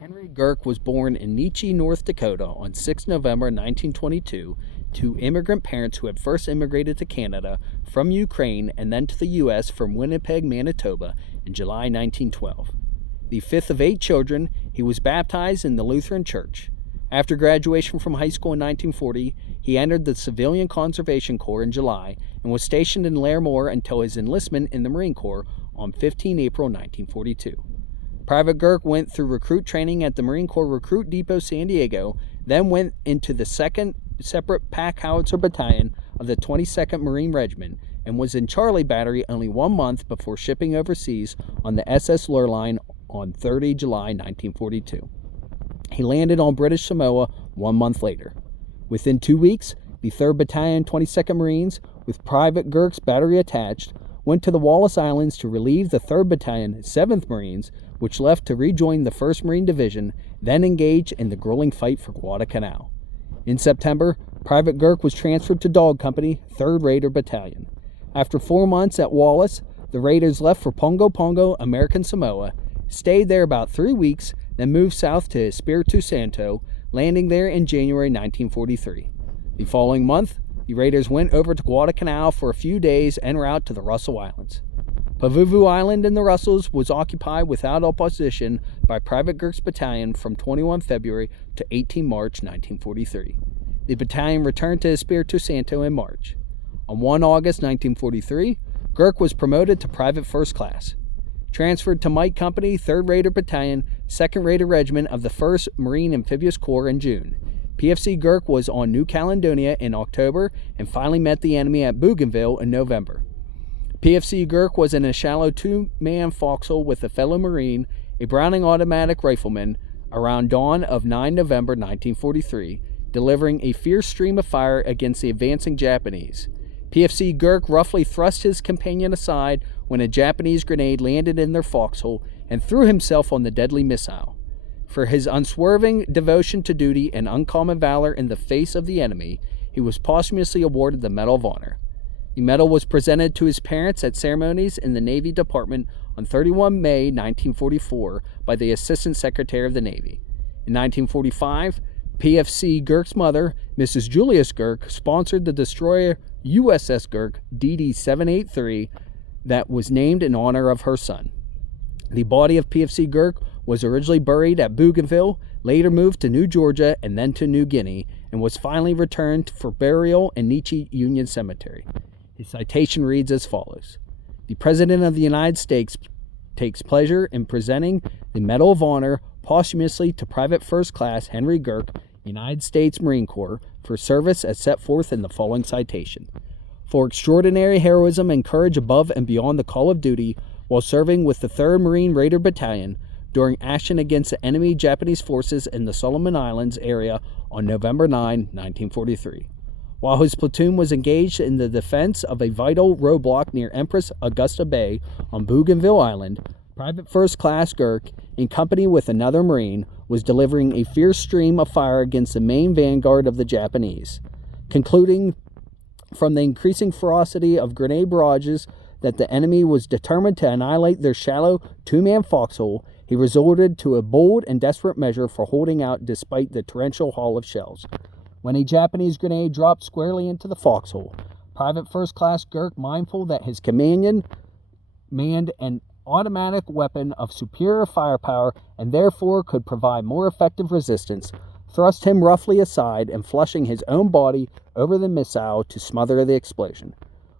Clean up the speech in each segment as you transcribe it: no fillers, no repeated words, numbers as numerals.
Henry Girk was born in Nietzsche, North Dakota on 6 November 1922 to immigrant parents who had first immigrated to Canada from Ukraine and then to the U.S. from Winnipeg, Manitoba in July 1912. The fifth of 8 children, he was baptized in the Lutheran Church. After graduation from high school in 1940, he entered the Civilian Conservation Corps in July and was stationed in Larimore until his enlistment in the Marine Corps on 15 April 1942. Private Girk went through recruit training at the Marine Corps Recruit Depot San Diego, then went into the 2nd Separate Pack Howitzer Battalion of the 22nd Marine Regiment and was in Charlie Battery only 1 month before shipping overseas on the SS Lurline on 30 July 1942. He landed on British Samoa 1 month later. Within 2 weeks, the 3rd Battalion 22nd Marines, with Private Girk's battery attached, went to the Wallis Islands to relieve the 3rd Battalion 7th Marines, which left to rejoin the 1st Marine Division, then engage in the grueling fight for Guadalcanal. In September, Private Girk was transferred to Dog Company, 3rd Raider Battalion. After 4 months at Wallis, the Raiders left for Pongo Pongo, American Samoa, stayed there about 3 weeks, then moved south to Espiritu Santo, landing there in January 1943. The following month, the Raiders went over to Guadalcanal for a few days en route to the Russell Islands. Pavuvu Island in the Russells was occupied without opposition by Private Girk's battalion from 21 February to 18 March 1943. The battalion returned to Espiritu Santo in March. On 1 August 1943, Girk was promoted to Private First Class. Transferred to Mike Company, 3rd Raider Battalion, 2nd Raider Regiment of the 1st Marine Amphibious Corps in June. PFC Girk was on New Caledonia in October and finally met the enemy at Bougainville in November. PFC Girk was in a shallow 2-man forecastle with a fellow Marine, a Browning automatic rifleman, around dawn of 9 November 1943, delivering a fierce stream of fire against the advancing Japanese. PFC Girk roughly thrust his companion aside when a Japanese grenade landed in their forecastle and threw himself on the deadly missile. For his unswerving devotion to duty and uncommon valor in the face of the enemy, he was posthumously awarded the Medal of Honor. The medal was presented to his parents at ceremonies in the Navy Department on 31 May 1944 by the Assistant Secretary of the Navy. In 1945, PFC Girk's mother, Mrs. Julius Girk, sponsored the destroyer USS Girk DD-783 that was named in honor of her son. The body of PFC Girk was originally buried at Bougainville, later moved to New Georgia and then to New Guinea, and was finally returned for burial in Nietzsche Union Cemetery. His citation reads as follows: "The President of the United States takes pleasure in presenting the Medal of Honor posthumously to Private First Class Henry Girk, United States Marine Corps, for service as set forth in the following citation. For extraordinary heroism and courage above and beyond the call of duty while serving with the 3rd Marine Raider Battalion during action against the enemy Japanese forces in the Solomon Islands area on November 9, 1943. While his platoon was engaged in the defense of a vital roadblock near Empress Augusta Bay on Bougainville Island, Private First Class Girk, in company with another Marine, was delivering a fierce stream of fire against the main vanguard of the Japanese. Concluding from the increasing ferocity of grenade barrages that the enemy was determined to annihilate their shallow 2-man forecastle, he resorted to a bold and desperate measure for holding out despite the torrential haul of shells. When a Japanese grenade dropped squarely into the forecastle, Private First Class Girk, mindful that his companion manned an automatic weapon of superior firepower and therefore could provide more effective resistance, thrust him roughly aside and flushing his own body over the missile to smother the explosion.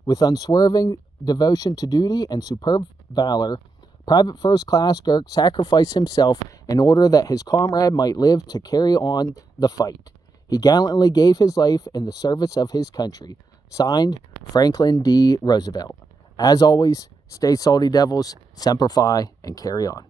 With unswerving devotion to duty and superb valor, Private First Class Girk sacrificed himself in order that his comrade might live to carry on the fight. He gallantly gave his life in the service of his country. Signed, Franklin D. Roosevelt. As always, stay salty devils, Semper Fi, and carry on.